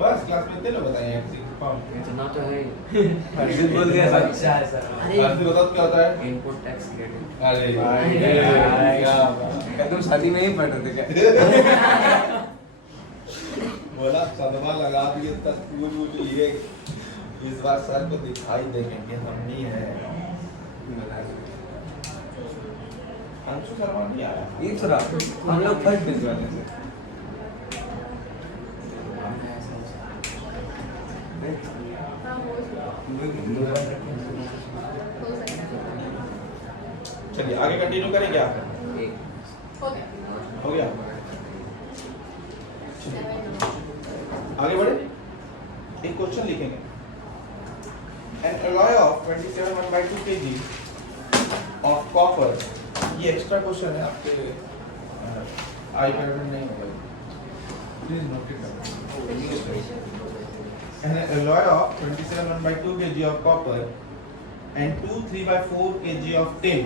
बस क्लास में इतने लोग बताएंगे ITC फुल फॉर्म। इतना तो है। हर्षित बोल दिया अच्छा है सर। हर्षित बताओ क्या होता है? Input tax credit. अरे क्या बात। तुम शादी में ही पढ़ रहे थे क्या? बोला सदमा लगा दिए तस्वीर ये इस बार सर को दिखाई देंगे कि हम नहीं है। अंशु शर्मा नहीं आया। ये थोड़ा हम लोग फर्स्ट बेंच वाले थे। हाँ, हो सकता है। चलिए आगे कंटिन्यू करें क्या? हो गया। हो गया? 7 आगे बढ़े, एक क्वेश्चन लिखेंगे। An alloy of 27 1/2 kg of copper, ये एक्स्ट्रा क्वेश्चन है आपके iPad में नहीं होगा, please note it down. An alloy of 27 1/2 kg of copper and 2 3/4 kg of tin.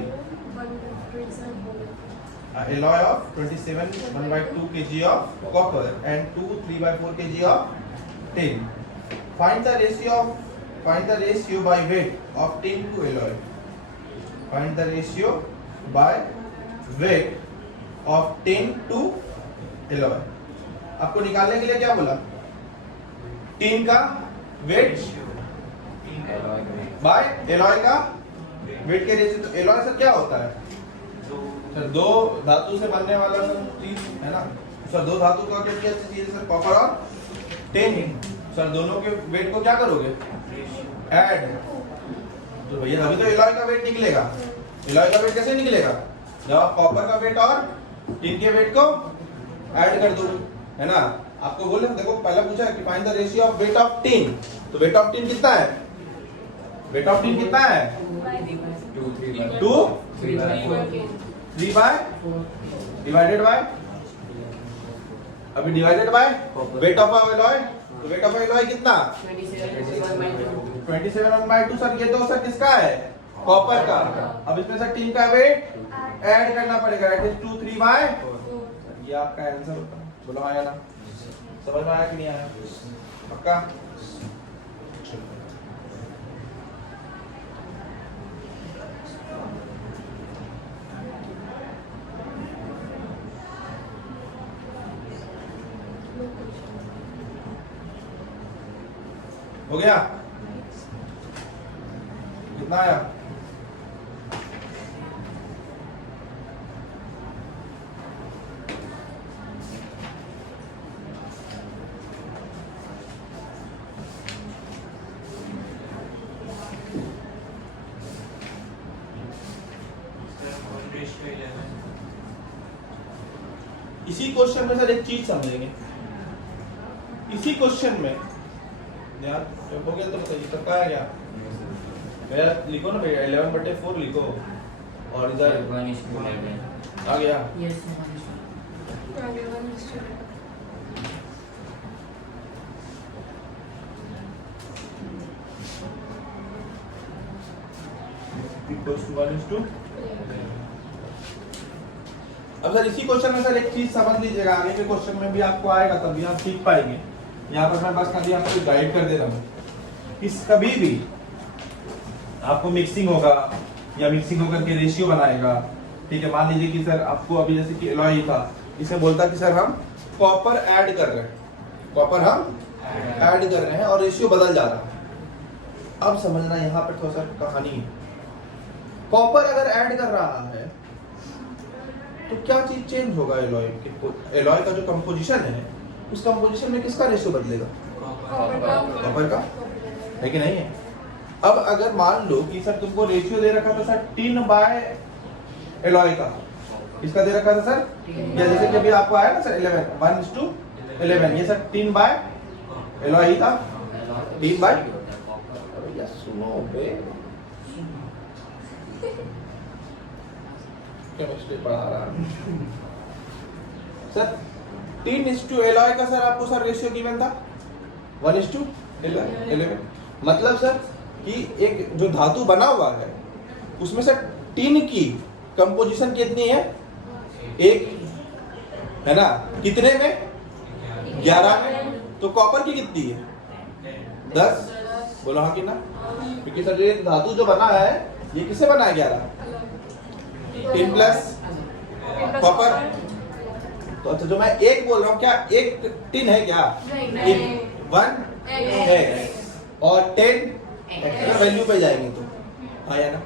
An alloy of 27 1/2 kg of copper and 2 3/4 kg of tin. Find the ratio by weight of tin to alloy. Find the ratio by weight of tin to alloy. आपको निकालने के लिए क्या बोला? Tin का weight by alloy का wait के ratio. तो एलॉय सर क्या होता है? सर दो धातु से बनने वाला चीज है ना सर। दो धातु का क्या चीज है सर? कॉपर और टिन। सर दोनों के वेट को क्या करोगे? ऐड। तो भैया अभी तो एलॉय का वेट निकलेगा। एलॉय का वेट कैसे निकलेगा? जब आप कॉपर का वेट और टिन के वेट को ऐड कर दो, है ना। आपको बोले देखो पहले पूछा है कि find the ratio of weight of tin. तो वेट ऑफ टिन कितना है? वेट ऑफ टिन कितना है? 2 3 बाय डिवाइडेड बाय, अभी divided by weight of alloy. तो वेट ऑफ एलॉय कितना? 27 1/2। सर ये तो सर किसका है? कॉपर का। अब इसमें सर टिन का वेट ऐड करना पड़ेगा, इट इज 2 3 बाय। ये आपका आंसर होता है। बोलो आया ना? समझ में आया कि नहीं आया? पक्का? हो गया? कितना आया? इसी क्वेश्चन में सर एक चीज समझेंगे। इसी क्वेश्चन में यार जब हो गया तो बताइए कब का है क्या? भैया लिखो ना भैया 11/4 लिखो और इधर आ गया। यस आगे 1:2। Equals to 1:11। अब सर इसी क्वेश्चन में सर एक चीज समझ लीजिएगा, आगे के क्वेश्चन में भी आपको आएगा तभी आप सीख पाएंगे। यहाँ पर मैं बस खाली आपको गाइड कर दे रहा हूँ। इस कभी भी आपको मिक्सिंग होगा या मिक्सिंग होकर के रेशियो बनाएगा, ठीक है। मान लीजिए कि सर आपको अभी जैसे कि एलॉय था, इसमें बोलता कि सर हम कॉपर ऐड कर रहे हैं, कॉपर हम ऐड कर रहे हैं और रेशियो बदल जा रहा है। अब समझना यहाँ पर थोड़ा सा कहानी है। कॉपर अगर ऐड कर रहा है तो क्या चीज चेंज होगा? एलॉय के, एलॉय का जो कंपोजिशन है उस कंपोजिशन में किसका रेशियो बदलेगा? कॉपर का, है कि नहीं है? अब अगर मान लो कि सर तुमको रेशियो दे रखा था सर टिन बाय एलॉय का, किसका दे रखा था सर? या जैसे कि अभी आपको आया ना सर 1:11, ये सर टिन बाय एलॉय ही था, टिन बाय। भैया सुनो बे, केमिस्ट्री पढ़ा रहा सर। 10 एलॉय का सर आपको सर रेशियो गिवन था 1:11। मतलब सर कि एक जो धातु बना हुआ है उसमें सर टिन की कंपोजिशन कितनी है? एक है ना, कितने में? 11 में। तो कॉपर की कितनी है? 10। बोलो हाँ कि ना? क्योंकि सर ये धातु जो बना है ये किससे बना है? 11 10 प्लस कॉपर। तो अच्छा जो मैं एक बोल रहा हूँ, क्या एक टिन है क्या? एक 1 है और 10 एक्स्ट्रा वैल्यू पे जाएंगे तो, हाँ या ना?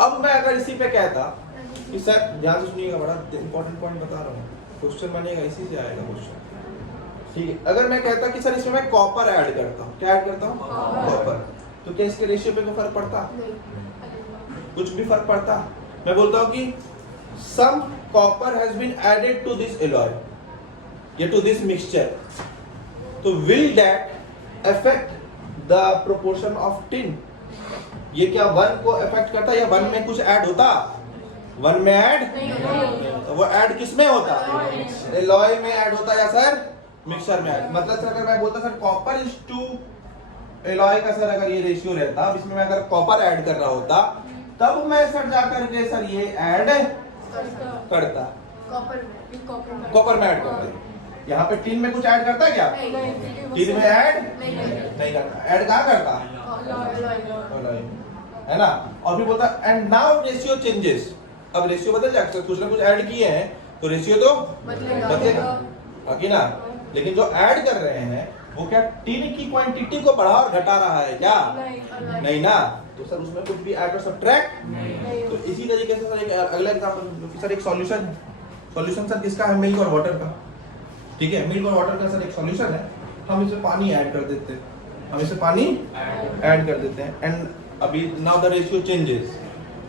अब मैं अगर इसी पे कहता कि सर ध्यान से सुनिएगा, बड़ा इंपॉर्टेंट पॉइंट बता रहा हूँ, क्वेश्चन बनेगा इसी से आएगा क्वेश्चन, ठीक है। अगर मैं कहता कि सर इसमें मैं कॉपर ऐड करता हूँ, क्या ऐड करता हूँ? कॉपर। तो क्या इसके रेशियो पे कोई फर्क पड़ता? कुछ भी फर्क पड़ता? मैं बोलता हूँ कि some copper has been added to this alloy या to this mixture, तो will that affect the proportion of tin? ये क्या 1 को अफेक्ट करता या 1 में कुछ ऐड होता? 1 में ऐड तो वो ऐड किस में होता? एलॉय में ऐड होता या सर मिक्सचर में ऐड? मतलब सर अगर मैं बोलता sir copper is to alloy का सर अगर ये रेशियो रहता, अब इसमें मैं अगर कॉपर ऐड कर रहा होता तब मैं सर जाकर के सर ये ऐड करता, कॉपर में ऐड करते। यहाँ पे टिन में कुछ ऐड करता क्या? टिन में ऐड नहीं करता। ऐड कहाँ करता? है ना? और फिर बोलता एंड नाउ रेशियो चेंजेस। अब रेशियो बदल जाएगा, कुछ ना कुछ ऐड किए हैं तो रेशियो तो बदलेगा, बाकी ना। लेकिन जो ऐड कर रहे हैं वो क्या टिन की क्वांटिटी को बढ़ा और घटा रहा है क्या? नहीं ना। तो सर उसमें कुछ भी ऐड और सब्ट्रैक्ट। तो इसी तरीके से सर एक अगला एग्जांपल, सर एक सॉल्यूशन सर किसका है? मिल्क और वाटर का, ठीक है। मिल्क और वाटर का सर एक सॉल्यूशन है, हम इसमें पानी ऐड कर देते हैं, ऐड कर देते हैं एंड अभी नाउ द रेशियो चेंजेस।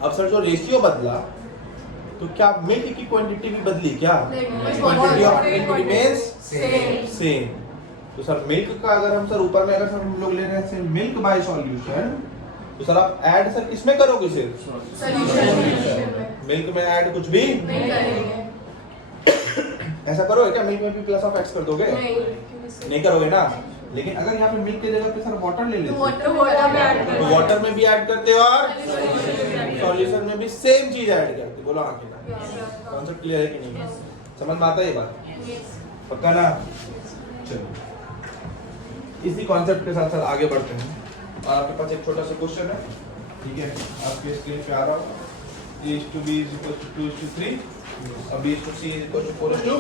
अब सर जो रेशियो बदला तो क्या मिल्क की क्वांटिटी भी बदली क्या? Quantity of milk remains same. तो सर मिल्क का अगर हम सर ऊपर में अगर सर हम लोग ले रहे हैं मिल्क बाय सॉल्यूशन, तो सर आप ऐड सर किसमें करोगे? सिर्फ मिल्क में ऐड कुछ भी ऐसा करोगे क्या? मिल्क में भी प्लस ऑफ एक्स कर दोगे? नहीं करोगे ना। लेकिन अगर यहाँ पे मिल्क की जगह पे सर वाटर ले लेते तो वाटर में भी ऐड करते और सॉल्यूशन में भी सेम चीज ऐड करते। बोलो हाँ कि ना? कॉन्सेप्ट क्लियर है कि नहीं? समझ में आता है ये बात? पक्का ना? चलो इसी कॉन्सेप्ट के साथ सर आगे बढ़ते हैं। और आपके पास एक छोटा सा क्वेश्चन है, ठीक है, आपके स्क्रीन पे आ रहा है। a is to b is equal to 2 is to 3, b is to c is equal to 4 is to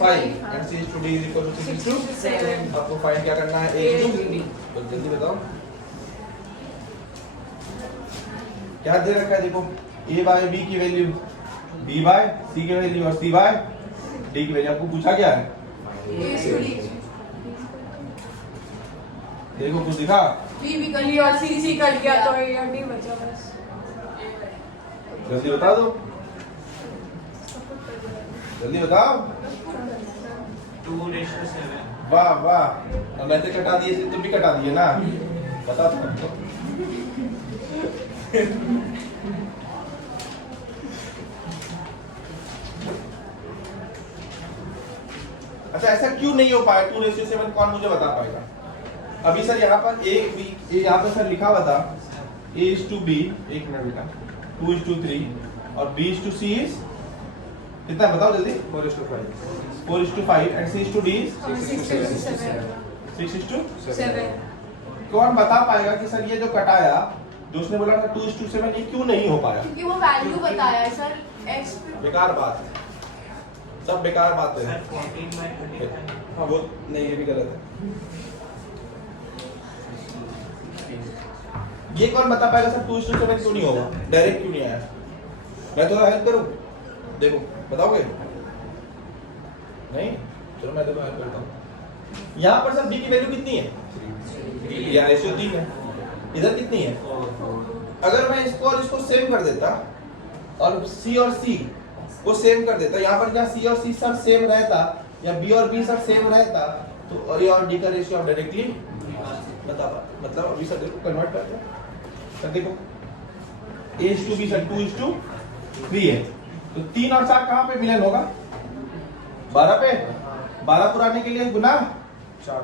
5 and c is to d is equal to 6 is to 7। आपको फाइंड क्या करना है? a is to b। तो जल्दी बताओ क्या दे रखा है? देखो a by b की वैल्यू, b by c की वैल्यू और c by d की वैल्यू। आपको पूछा क्या है? देखो कुछ दिखा? बी भी कर लिया और सी कर लिया तो ये डी बचा बस। जल्दी बता दो, जल्दी बताओ। 2:7। वाह वाह, अब मैं तो कटा दिए, तुम भी कटा दिए ना। बता दो। अच्छा ऐसा क्यों नहीं हो पाया? 2:7 कौन मुझे बता पाएगा? अभी सर यहाँ पर यहाँ पर सर लिखा हुआ था a is to b, एक मिनट बेटा, 2:3 और B:C is कितना बताओ जल्दी 4:5 4:5 and C:D is 6:7 कौन बता पाएगा कि सर ये जो कटाया जो उसने बोला था 2:7 ये क्यों नहीं हो पाया? क्योंकि वो वैल्यू बताया है सर x पे। बेकार बात है, सब बेकार बात है। हाँ वो नहीं, ये भी गलत है। ये कौन बता पाएगा सर 2:7 क्यों नहीं होगा, डायरेक्ट क्यों नहीं आया? मैं थोड़ा हेल्प करूं, देखो बताओगे? नहीं, चलो मैं तो हेल्प करता हूँ। यहाँ पर सर b की वैल्यू कितनी है? या रेशियो 3 है। इधर कितनी है? अगर मैं इसको और इसको सेम कर देता और c और c को सेम कर देता, यहाँ पर क्या c और c सर सेम रहता या b और b सर सेम रहता तो और ये और d का रेशियो आप डायरेक्टली बता पा, मतलब अभी सर देखो कन्वर्ट करते हैं सर, देखो a:b सर 2:3 है तो 3 और 4 कहाँ पे मिलन होगा? 12 पे। 12 पुराने के लिए गुना 4।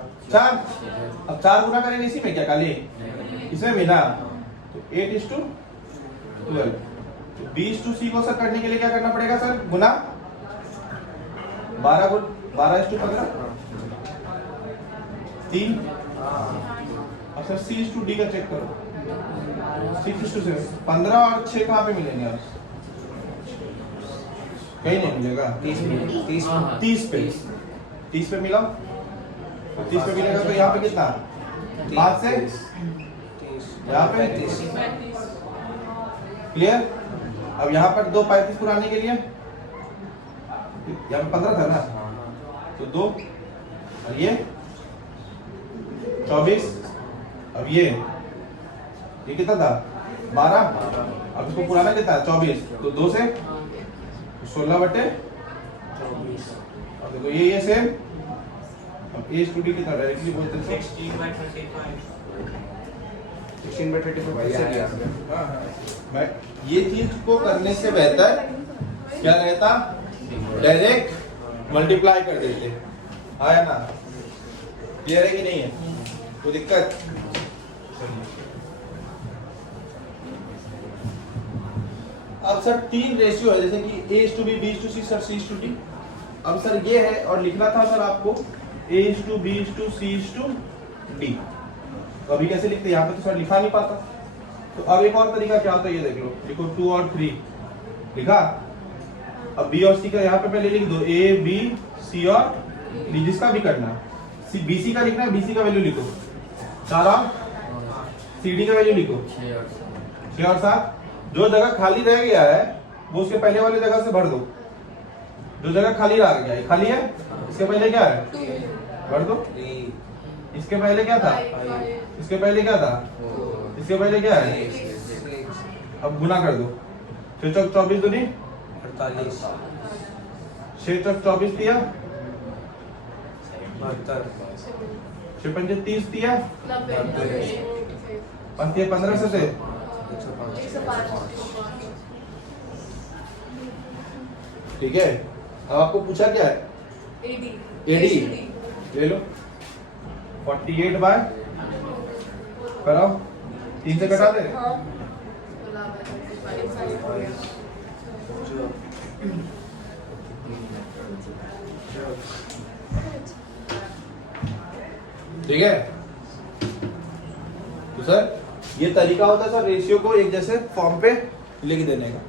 अब 4 गुना करेंगे इसी में क्या खाली इसमें भी ना, तो 8:12 तो B:C को सर करने के लिए क्या करना पड़ेगा सर? गुना 12:15 3। अब सर C:D का चेक करो 6:7 15 और 6 कहाँ पे मिलेंगे आप? कहीं नहीं मिलेगा। 30 पे मिला, 30 पे मिलेगा तो यहाँ पे कितना 5 से यहाँ पे क्लियर। अब यहाँ पर 2 35 पुराने के लिए यहाँ पे 15 था ना तो 2 और ये 24। अब ये कितना था 12। अब इसको पुराना कितना है 24 तो 2 से 16/24। अब देखो ये सेम। अब A:D कितना डायरेक्टली बोलते हैं 16/35 मैं ये चीज को करने से बेहतर क्या रहता डायरेक्ट मल्टीप्लाई कर देते। आया ना? क्लियर है कि नहीं है? कोई दिक्कत? अब सर 3 रेशियो है जैसे कि A:B, B:C सर C:D। अब सर ये है और लिखना था सर आपको A:B, C:D। तो अभी कैसे लिखते हैं? यहाँ पे तो सर लिखा नहीं पाता। तो अब एक और तरीका क्या होता है ये देख लो, लिखो 2 और 3 लिखा। अब B और C का यहाँ पे पहले लिख दो A, B, C और D जिसका भी करना। BC का लिखना है, BC का वैल्यू लिखो 4 और CD का वैल्यू लिखो 6 और 7। जो जगह खाली रह गया है वो उसके पहले वाली जगह से भर दो। जो जगह खाली रह गया है खाली है, इसके पहले क्या है भर दो। इसके पहले क्या था? इसके पहले क्या था? इसके पहले क्या है? अब गुना कर दो 6 चौक 24 दूनी 48 6 चौक 24 दिया 72 6 पंजे 30 दिया 15 से 105। ठीक है। अब आपको पूछा क्या है? AD ले लो 48 बाय कराओ 3 से कटा दे। ठीक है। तो सर ये तरीका होता है सर रेशियो को एक जैसे फॉर्म पे लिख देने का।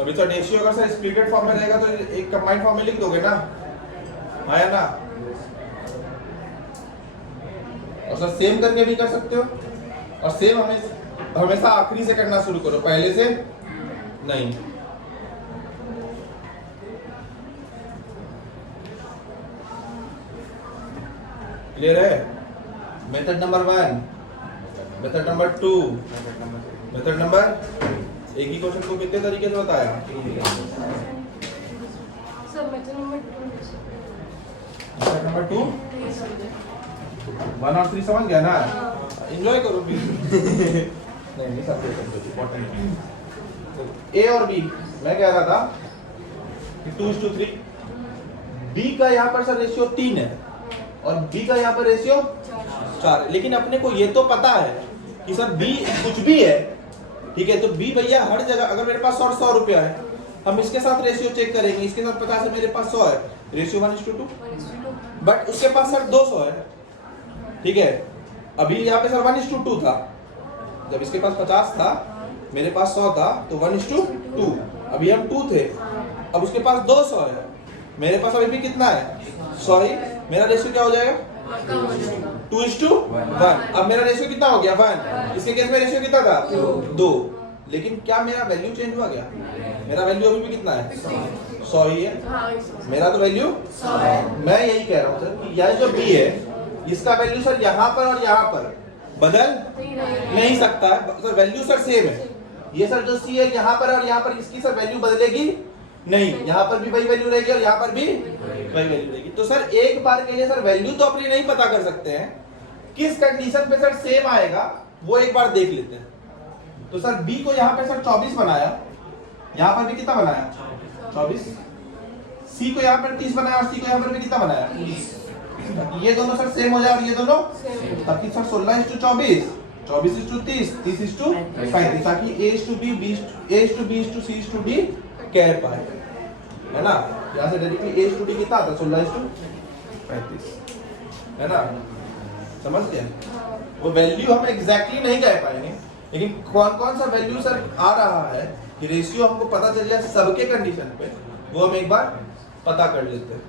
अभी तो रेशियो अगर सर स्प्लिटेड फॉर्म में रहेगा तो एक कंबाइंड फॉर्म में लिख दोगे ना, आया ना? और सर सेम करके भी कर सकते हो और सेम हमेशा आखिरी से करना शुरू करो, पहले से नहीं। क्लियर है? Method number 1, method number 2, method number एक ही क्वेश्चन को कितने तरीके से बताया? Sir method number 2 method number 2 1 और 3 समझ गया ना? एंजॉय करो भी। नहीं सब इम्पोर्टेंट। ए और बी मैं कह रहा था कि 2:3। बी का यहाँ पर सर रेशियो 3 है और बी का यहाँ पर रेशियो 4 है, लेकिन अपने को ये तो पता है कि सर बी कुछ भी है, ठीक है? तो बी भैया हर जगह, अगर मेरे पास 100 रुपया है, हम इसके साथ रेशियो चेक करेंगे, इसके साथ 50 है, मेरे पास 100 है, रेशियो 1:2। बट उसके पास सर 200 है, ठीक है? अभी यहाँ पे सर 1:2 था, जब इसके पास 50 था, मेरे पास 100 था, तो 1:2। अभी हम 2 थे, अब उसके पास 200 है, मेरे पास अभी भी कितना है? 100 ही। मेरा रेशियो क्या हो जाएगा? 2:1। अब मेरा रेशियो कितना हो गया? 1। इसके केस में रेशियो कितना था? 2। लेकिन क्या मेरा वैल्यू चेंज हुआ गया? मेरा वैल्यू अभी भी कितना है? 100 ही है। मेरा तो वैल्यू 100 है। मैं यही कह रहा हूँ सर कि यह जो बी है, इसका वैल्यू सर यहाँ पर और यहाँ पर बदल नहीं सकता है सर, वैल्यू सर सेम है। ये सर जो सी है यहाँ पर और यहाँ पर, इसकी सर वैल्यू बदलेगी नहीं, यहाँ पर भी वही वैल्यू रहेगी और यहाँ पर भी वही वैल्यू रहेगी। तो सर एक बार के लिए सर वैल्यू तो अपनी नहीं पता कर सकते हैं, किस कंडीशन पे सर सेम आएगा वो एक बार देख लेते हैं। तो सर बी को यहाँ पे सर 24 बनाया, यहाँ पर भी कितना बनाया? 24। सी को यहाँ पर 30 बनाया और सी को यहाँ पर भी कितना बनाया? 30। ये दोनों सर सेम हो जाए और ये दोनों ताकि सर 16:24, 24:30, 30:35, ताकि A/B, C/D कह पाए, है ना? यहाँ से डायरेक्टली A/D कितना आता? 16:35, है ना? समझ गए? वो वैल्यू हम एग्जैक्टली नहीं कह पाएंगे, लेकिन कौन कौन सा वैल्यू सर आ रहा है कि रेशियो हमको पता चल जाए सबके कंडीशन पे, वो हम एक बार पता कर लेते हैं,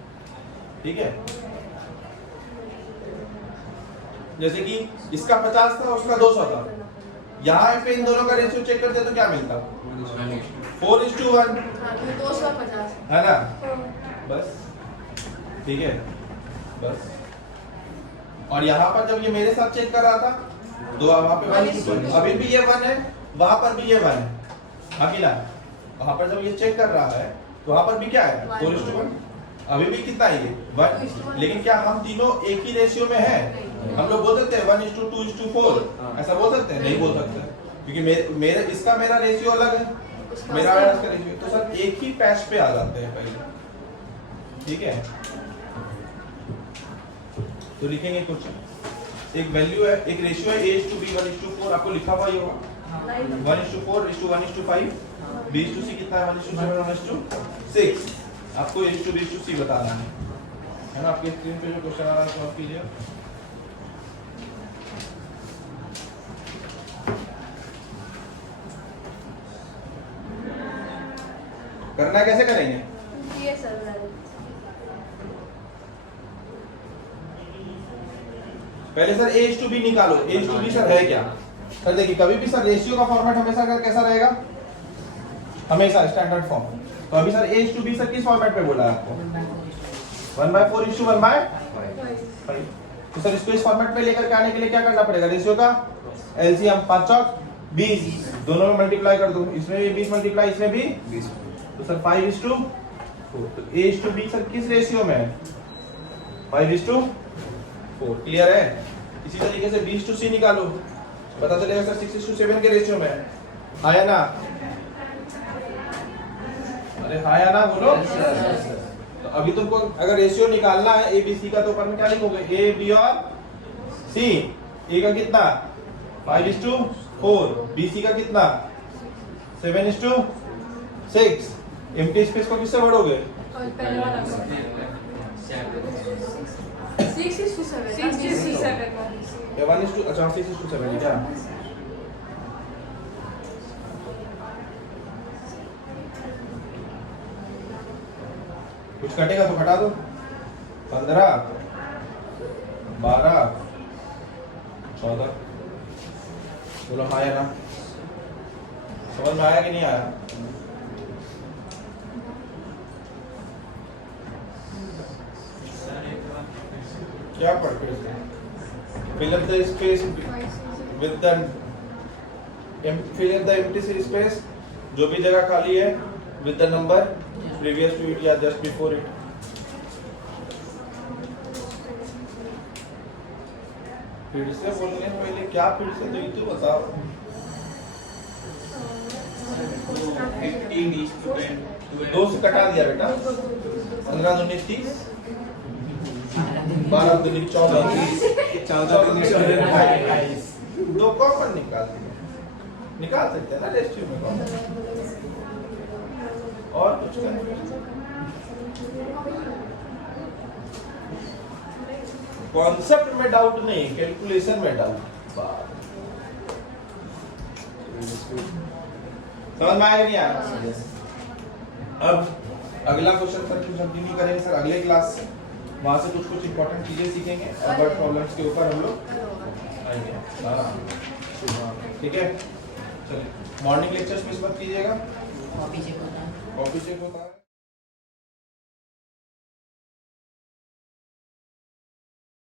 ठीक है? जैसे कि इसका 50 था, उसका 200 था, यहाँ पे इन दोनों का रेशियो चेक करते तो क्या मिलता? 4:1, है ना? बस ठीक है, बस। और यहाँ पर जब ये मेरे साथ चेक कर रहा था तो वहाँ पे 1:2, अभी भी ये 1 है, वहां पर भी ये 1 है, अकेला। वहां पर जब ये चेक कर रहा है तो वहां पर भी क्या है? 4:1। अभी भी कितना है? ये 1। लेकिन क्या हम तीनों एक ही रेशियो में हैं? हम लोग बोल सकते हैं 1:2:4, ऐसा बोल सकते हैं? नहीं बोल सकते, क्योंकि मेरे इसका मेरा रेशियो अलग है, मेरा और इसका रेशियो, तो सर एक ही पैच पे आ जाते हैं पहले, ठीक है? तो लिखेंगे कुछ, एक वैल्यू है, एक रेशियो है A/B 1:4, आपको लिखा हुआ ही होगा 1:4, 1:5, B/C कितना है? 1:7, 1:6। आपको A/B/C बताना है ना? आपके स्क्रीन पे जो क्वेश्चन आ रहा है सॉल्व कीजिए। करना कैसे करेंगे? ये सर पहले सर A/B निकालो। A/B सर है क्या? सर देखिए, कभी भी सर रेशियो का फॉर्मेट हमेशा कैसा रहेगा? हमेशा स्टैंडर्ड फॉर्म। तो अभी सर A/B सर किस फॉर्मेट पे बोला है आपको? 1/4:1/5। तो सर इसको इस फॉर्मेट पे लेकर के आने के लिए क्या करना पड़ेगा? रेशियो का एलसीएम 5 चौक 20, दोनों में मल्टीप्लाई कर दो, इसमें भी 20 मल्टीप्लाई, इसमें भी 20, तो सर 5:4। तो A/B सर किस रेशियो में है? 5:4। क्लियर है? इसी तरीके से B/C निकालो, पता चलेगा सर 6:7 के रेशियो में है। हाँ या ना? अरे हाँ या ना बोलो। तो अभी तुमको अगर रेशियो निकालना है ABC का, तो ऊपर में क्या लिखोगे? A, B और C। A का कितना? 5:4। BC का कितना? 7:6। एम्प्टी स्पेस को किससे बढ़ोगे? 6:7 या 1:2, अच्छा 6:7 है क्या? कुछ कटेगा तो घटा दो। 15, 12, 14। बोलो हाँ या ना? समझ में आया कि नहीं आया? क्या पढ़ते हो? Fill up the space with the fill up the empty space, जो भी जगह खाली है with the number previous to it या just before it। फिर से बोलने से पहले क्या फिर से तो ये तो बताओ 15 is to 10 दो से कटा दिया बेटा 15 दूनी 30 12 दूनी 24 दो कॉमन निकाल दिए निकाल सकते हैं ना टेस्ट ट्यूब में कॉमन और कुछ कॉन्सेप्ट में डाउट नहीं कैलकुलेशन में डाउट समझ में आया नहीं आया अब अगला क्वेश्चन सर कंटिन्यू करेंगे सर अगले क्लास से वहां से कुछ इंपॉर्टेंट चीजें सीखेंगे और वर्ड प्रॉब्लम्स के ऊपर हम लोग आएंगे ठीक है चलिए मॉर्निंग लेक्चर्स मिस मत कीजिएगा कॉपी चेक होता है कॉपी चेक होता है